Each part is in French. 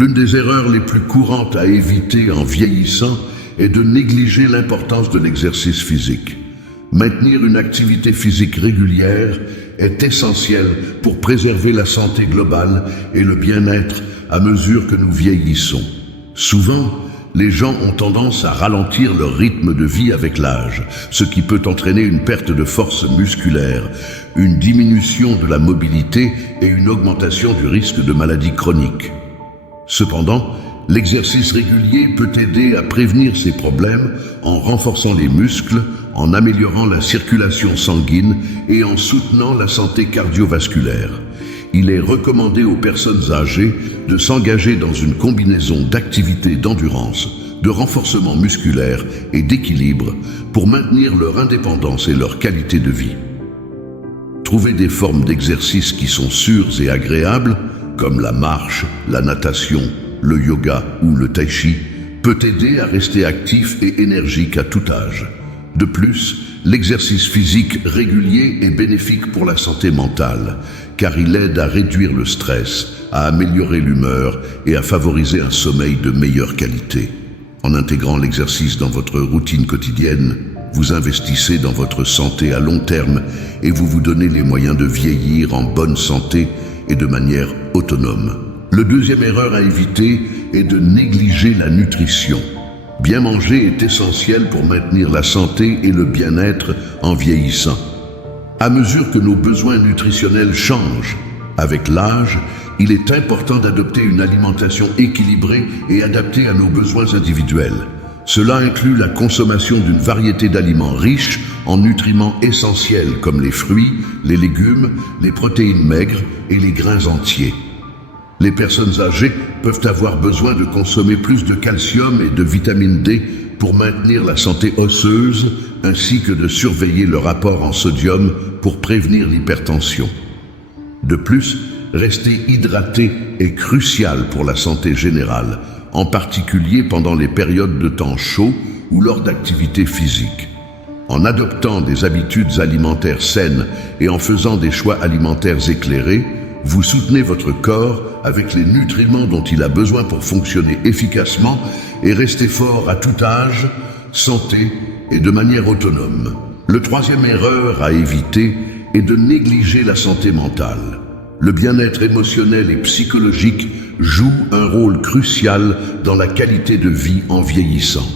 L'une des erreurs les plus courantes à éviter en vieillissant est de négliger l'importance de l'exercice physique. Maintenir une activité physique régulière est essentiel pour préserver la santé globale et le bien-être à mesure que nous vieillissons. Souvent, les gens ont tendance à ralentir leur rythme de vie avec l'âge, ce qui peut entraîner une perte de force musculaire, une diminution de la mobilité et une augmentation du risque de maladies chroniques. Cependant, l'exercice régulier peut aider à prévenir ces problèmes en renforçant les muscles, en améliorant la circulation sanguine et en soutenant la santé cardiovasculaire. Il est recommandé aux personnes âgées de s'engager dans une combinaison d'activités d'endurance, de renforcement musculaire et d'équilibre pour maintenir leur indépendance et leur qualité de vie. Trouver des formes d'exercice qui sont sûres et agréables, comme la marche, la natation, le yoga ou le tai chi, peut aider à rester actif et énergique à tout âge. De plus, l'exercice physique régulier est bénéfique pour la santé mentale, car il aide à réduire le stress, à améliorer l'humeur et à favoriser un sommeil de meilleure qualité. En intégrant l'exercice dans votre routine quotidienne, vous investissez dans votre santé à long terme et vous vous donnez les moyens de vieillir en bonne santé et de manière autonome. Le deuxième erreur à éviter est de négliger la nutrition. Bien manger est essentiel pour maintenir la santé et le bien-être en vieillissant. À mesure que nos besoins nutritionnels changent, avec l'âge, il est important d'adopter une alimentation équilibrée et adaptée à nos besoins individuels. Cela inclut la consommation d'une variété d'aliments riches en nutriments essentiels comme les fruits, les légumes, les protéines maigres et les grains entiers. Les personnes âgées peuvent avoir besoin de consommer plus de calcium et de vitamine D pour maintenir la santé osseuse, ainsi que de surveiller leur apport en sodium pour prévenir l'hypertension. De plus, rester hydraté est crucial pour la santé générale, en particulier pendant les périodes de temps chaud ou lors d'activités physiques. En adoptant des habitudes alimentaires saines et en faisant des choix alimentaires éclairés, vous soutenez votre corps avec les nutriments dont il a besoin pour fonctionner efficacement et rester fort à tout âge, santé et de manière autonome. Le troisième erreur à éviter est de négliger la santé mentale. Le bien-être émotionnel et psychologique joue un rôle crucial dans la qualité de vie en vieillissant.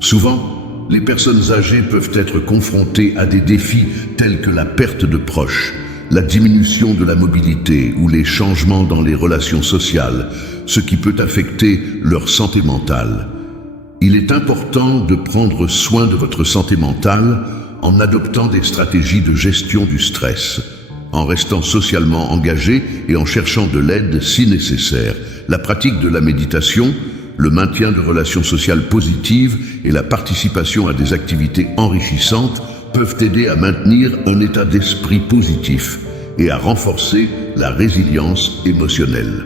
Souvent, les personnes âgées peuvent être confrontées à des défis tels que la perte de proches, la diminution de la mobilité ou les changements dans les relations sociales, ce qui peut affecter leur santé mentale. Il est important de prendre soin de votre santé mentale en adoptant des stratégies de gestion du stress, en restant socialement engagé et en cherchant de l'aide si nécessaire. La pratique de la méditation, le maintien de relations sociales positives et la participation à des activités enrichissantes peuvent aider à maintenir un état d'esprit positif et à renforcer la résilience émotionnelle.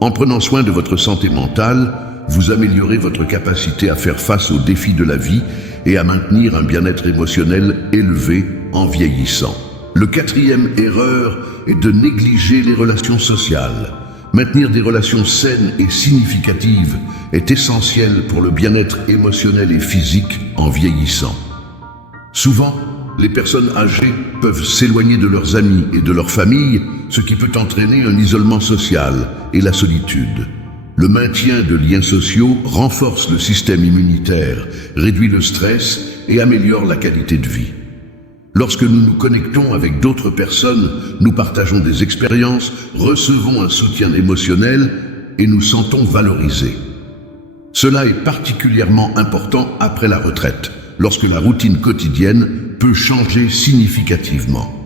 En prenant soin de votre santé mentale, vous améliorez votre capacité à faire face aux défis de la vie et à maintenir un bien-être émotionnel élevé en vieillissant. Le quatrième erreur est de négliger les relations sociales. Maintenir des relations saines et significatives est essentiel pour le bien-être émotionnel et physique en vieillissant. Souvent, les personnes âgées peuvent s'éloigner de leurs amis et de leur famille, ce qui peut entraîner un isolement social et la solitude. Le maintien de liens sociaux renforce le système immunitaire, réduit le stress et améliore la qualité de vie. Lorsque nous nous connectons avec d'autres personnes, nous partageons des expériences, recevons un soutien émotionnel et nous sentons valorisés. Cela est particulièrement important après la retraite, lorsque la routine quotidienne peut changer significativement.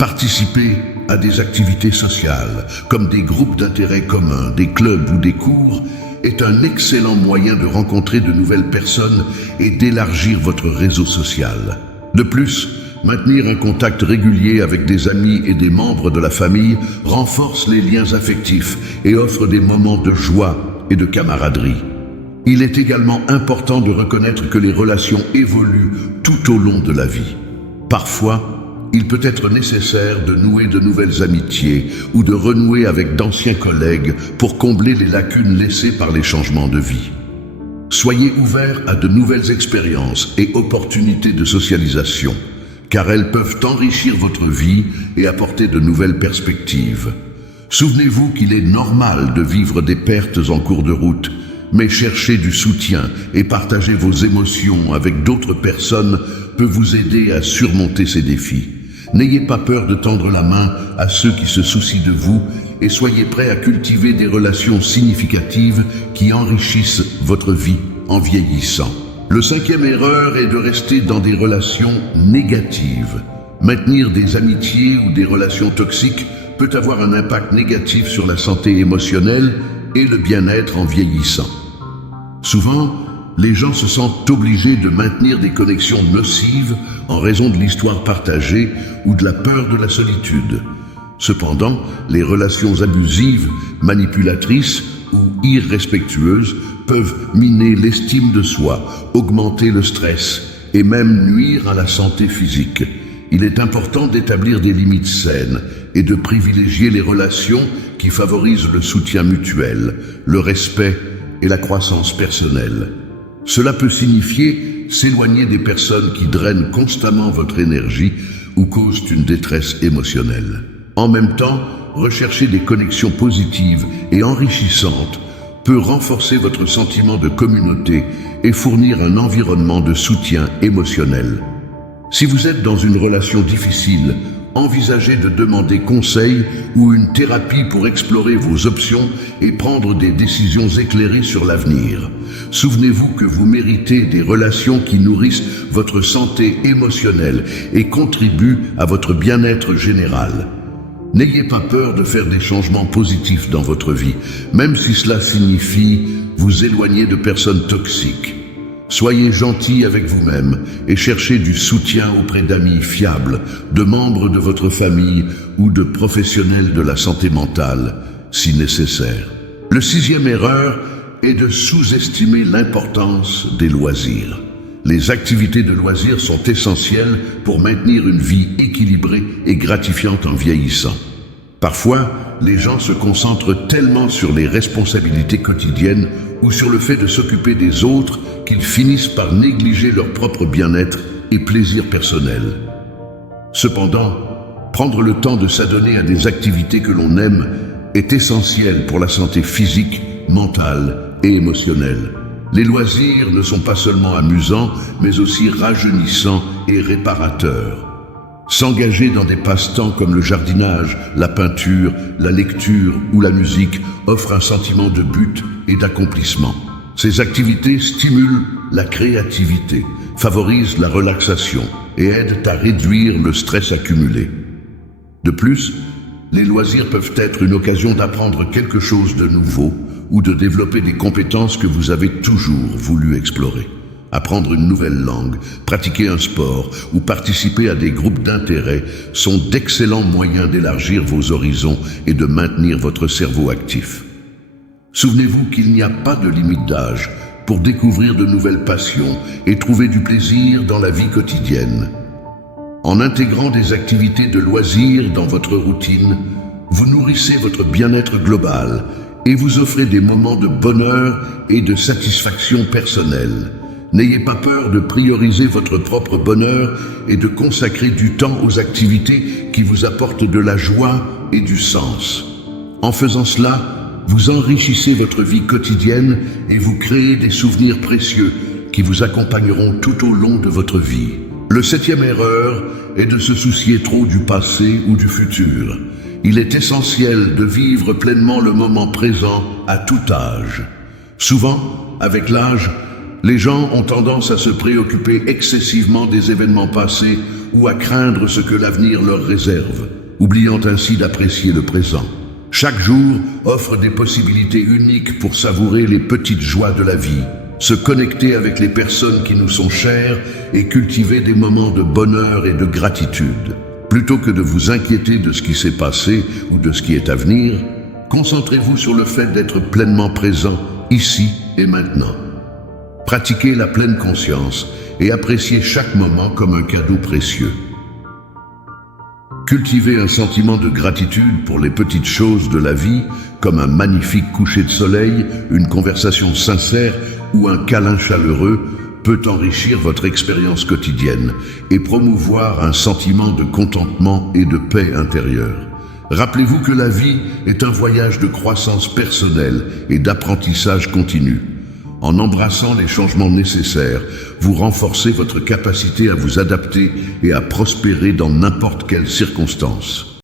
Participer à des activités sociales, comme des groupes d'intérêt communs, des clubs ou des cours, est un excellent moyen de rencontrer de nouvelles personnes et d'élargir votre réseau social. De plus, maintenir un contact régulier avec des amis et des membres de la famille renforce les liens affectifs et offre des moments de joie et de camaraderie. Il est également important de reconnaître que les relations évoluent tout au long de la vie. Parfois, il peut être nécessaire de nouer de nouvelles amitiés ou de renouer avec d'anciens collègues pour combler les lacunes laissées par les changements de vie. Soyez ouverts à de nouvelles expériences et opportunités de socialisation, car elles peuvent enrichir votre vie et apporter de nouvelles perspectives. Souvenez-vous qu'il est normal de vivre des pertes en cours de route, mais chercher du soutien et partager vos émotions avec d'autres personnes peut vous aider à surmonter ces défis. N'ayez pas peur de tendre la main à ceux qui se soucient de vous et soyez prêts à cultiver des relations significatives qui enrichissent votre vie en vieillissant. Le 5e erreur est de rester dans des relations négatives. Maintenir des amitiés ou des relations toxiques peut avoir un impact négatif sur la santé émotionnelle et le bien-être en vieillissant. Souvent, les gens se sentent obligés de maintenir des connexions nocives en raison de l'histoire partagée ou de la peur de la solitude. Cependant, les relations abusives, manipulatrices ou irrespectueuses peuvent miner l'estime de soi, augmenter le stress et même nuire à la santé physique. Il est important d'établir des limites saines et de privilégier les relations qui favorisent le soutien mutuel, le respect et la croissance personnelle. Cela peut signifier s'éloigner des personnes qui drainent constamment votre énergie ou causent une détresse émotionnelle. En même temps, rechercher des connexions positives et enrichissantes peut renforcer votre sentiment de communauté et fournir un environnement de soutien émotionnel. Si vous êtes dans une relation difficile, envisagez de demander conseil ou une thérapie pour explorer vos options et prendre des décisions éclairées sur l'avenir. Souvenez-vous que vous méritez des relations qui nourrissent votre santé émotionnelle et contribuent à votre bien-être général. N'ayez pas peur de faire des changements positifs dans votre vie, même si cela signifie vous éloigner de personnes toxiques. Soyez gentil avec vous-même et cherchez du soutien auprès d'amis fiables, de membres de votre famille ou de professionnels de la santé mentale, si nécessaire. Le 6e erreur est de sous-estimer l'importance des loisirs. Les activités de loisirs sont essentielles pour maintenir une vie équilibrée et gratifiante en vieillissant. Parfois, les gens se concentrent tellement sur les responsabilités quotidiennes ou sur le fait de s'occuper des autres qu'ils finissent par négliger leur propre bien-être et plaisir personnel. Cependant, prendre le temps de s'adonner à des activités que l'on aime est essentiel pour la santé physique, mentale et émotionnelle. Les loisirs ne sont pas seulement amusants, mais aussi rajeunissants et réparateurs. S'engager dans des passe-temps comme le jardinage, la peinture, la lecture ou la musique offre un sentiment de but et d'accomplissement. Ces activités stimulent la créativité, favorisent la relaxation et aident à réduire le stress accumulé. De plus, les loisirs peuvent être une occasion d'apprendre quelque chose de nouveau ou de développer des compétences que vous avez toujours voulu explorer. Apprendre une nouvelle langue, pratiquer un sport ou participer à des groupes d'intérêt sont d'excellents moyens d'élargir vos horizons et de maintenir votre cerveau actif. Souvenez-vous qu'il n'y a pas de limite d'âge pour découvrir de nouvelles passions et trouver du plaisir dans la vie quotidienne. En intégrant des activités de loisirs dans votre routine, vous nourrissez votre bien-être global et vous offrez des moments de bonheur et de satisfaction personnelle. N'ayez pas peur de prioriser votre propre bonheur et de consacrer du temps aux activités qui vous apportent de la joie et du sens. En faisant cela, vous enrichissez votre vie quotidienne et vous créez des souvenirs précieux qui vous accompagneront tout au long de votre vie. Le 7e erreur est de se soucier trop du passé ou du futur. Il est essentiel de vivre pleinement le moment présent à tout âge. Souvent, avec l'âge, les gens ont tendance à se préoccuper excessivement des événements passés ou à craindre ce que l'avenir leur réserve, oubliant ainsi d'apprécier le présent. Chaque jour offre des possibilités uniques pour savourer les petites joies de la vie, se connecter avec les personnes qui nous sont chères et cultiver des moments de bonheur et de gratitude. Plutôt que de vous inquiéter de ce qui s'est passé ou de ce qui est à venir, concentrez-vous sur le fait d'être pleinement présent ici et maintenant. Pratiquez la pleine conscience et appréciez chaque moment comme un cadeau précieux. Cultivez un sentiment de gratitude pour les petites choses de la vie, comme un magnifique coucher de soleil, une conversation sincère ou un câlin chaleureux, peut enrichir votre expérience quotidienne et promouvoir un sentiment de contentement et de paix intérieure. Rappelez-vous que la vie est un voyage de croissance personnelle et d'apprentissage continu. En embrassant les changements nécessaires, vous renforcez votre capacité à vous adapter et à prospérer dans n'importe quelle circonstance.